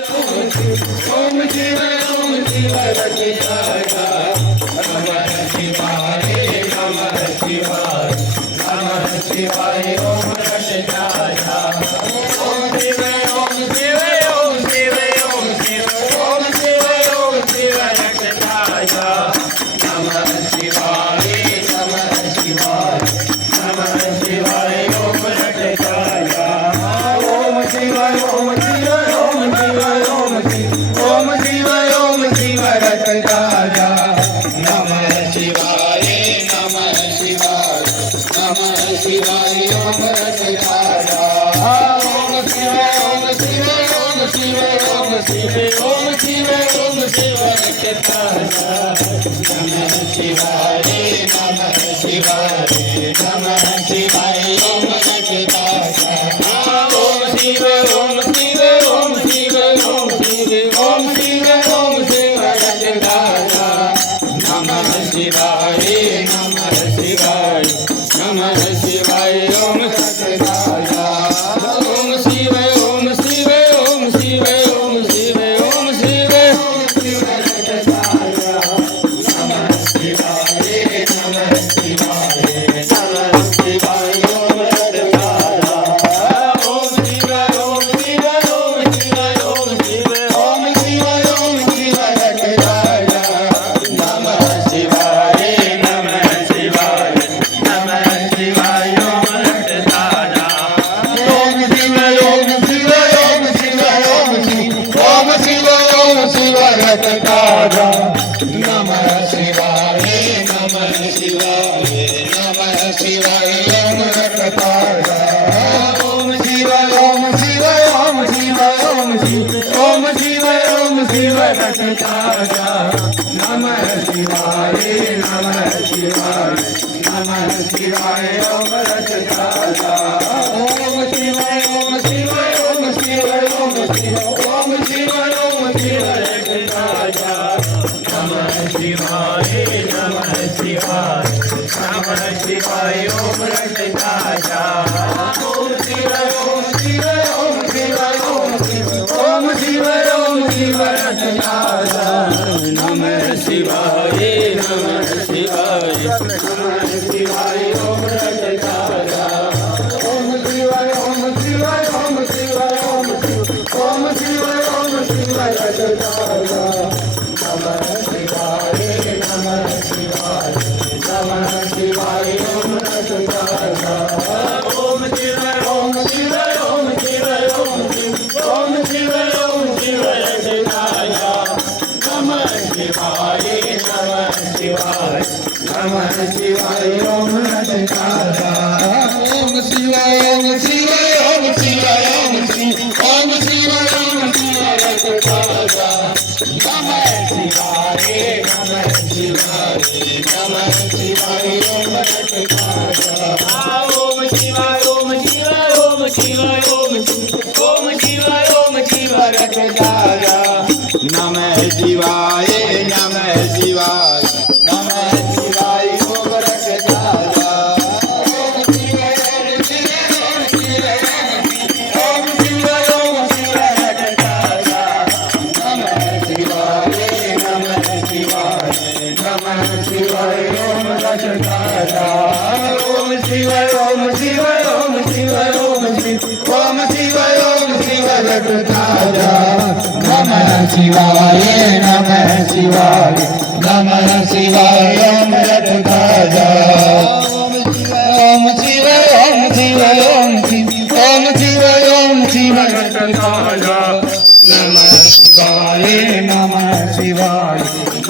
ओम शिव रचिताय नमः शिवाय नमः शिवाय नमः शिवाय ओम रचिताय ओम शिव ओम शिव ओम शिव ओम शिव ओम शिव ओम शिव रचिताय नमः शिवाय नमः शिवाय नमः शिवाय ओम रचिताय ओम शिव ओम शिव ओम शिव ओम शिव ओम शिव ओम शिव रचिताय नमः शिवाय नमः शिवाय नमः शिवाय ओम रचिताय ओम शिव ओम शिव ओम शिव ओम शिव ओम शिव ओम शिव रचिताय नमः शिवाय नमः शिवाय नमः शिवाय ओम रचिताय ओम शिव ओम शिव ओम शिव ओम शिव ओम शिव ओम शिव रचिताय नमः शिवाय नमः शिवाय नमः शिवाय ओम रचिताय ओम शिव ओम शिव ओम शिव ओम शिव ओम शिव रचिताय नमः शिवाय नमः शिवाय नमः शिवाय ओम रचिताय ओम शिव ओम शिव ओम शिव ओम शिव ओम शिव ओम शिव रचिताय नमः शिवाय नमः शिवाय नमः शिवाय ओम रचिताय ओम शिव ओम शिव ओम शिव ओम शिव ओम शिव ओम शिव रचिताय नमः शिवाय नमः शिवाय नमः शिवाय ओम रचिताय ओम शिव ओम शिव ओम शिव ओम शिव ओम शिव ओम शिव रचिताय नमः शिवाय नमः शिवाय नमः शिवाय ओम रचिताय ओम शिव ओम शिव ओम शिव ओम शिव ओम शिव ओम शिव रचिताय नमः शिवाय नमः शिवाय नमः शिवाय ओम रचिताय ओम शिव ओम शिव ओम शिव ओम शिव ओम शिव ओम शिव रचिताय नमः शिवाय नमः शिवाय नमः शिवाय ओम रचिताय ओम शिव ओम शिव ओम शिव ओम शिव ओम शिव ओम शिव रचिताय नमः शिवाय नमः शिवाय नमः शिवाय ओम रचिताय ओम शिव ओम शिव ओम शिव ओम शिव ओम शिव ओम शिव रचिताय नमः शिवाय नमः शिवाय नमः शिवाय ओम रचिताय ओम शिव ओम शिव ओम शिव ओम शिव ओम शिव ओम शिव रचिताय नमः शिवाय नमः शिवाय नमः शिवाय ओम रचिताय ओम शिवाय ओम शिवाय ओम शिवाय ओम शिव ओम शिवाय ओम शिव रचिताय नमः शिवाय नमः शिवाय नमः शिवाय ओम रचिताय ओम शिव ओम शिव ओम शिव ओम शिव ओम शिव रचिताय नमः शिवाय नमः शिवाय नमः शिवाय ओम रचिताय ओम शिव ओम शिव ओम शिव ओम शिव ओम शिव ओम शिव रचिताय नमः शिवाय नमः शिवाय नमः शिवाय ओम रचिताय ओम शिव ओम शिव ओम शिव ओम शिव ओम शिव रचिताय नमः शिवाय नमः शिवाय